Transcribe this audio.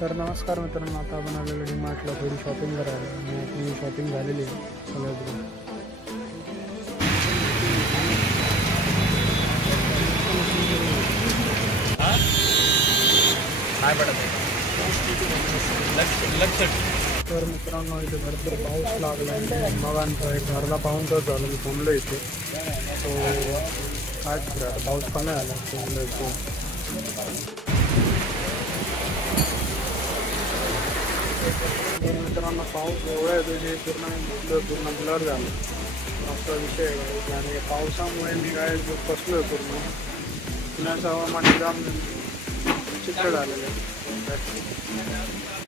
तर नमस्कार मित्रांनो, आता आपण आलेलो डीमार्टला थोडी शॉपिंग करायला आणि आपली शॉपिंग झालेली आहे सगळ्याकडून. तर मित्रांनो, इथे भरपूर पाऊस लागला आहे. मगांचा एक अर्धा पाऊण तास झालं मी थांबलो इथे. तो काय पाऊस कमी आला तो मित्रांनो, पाऊस एवढा येतो जे पूर्ण ब्लर झालं असा विषय आहे. आणि पावसामुळे मी काय फसलोय पूर्ण. पुण्याचं हवामान एकदम चित्र झालेलं आहे.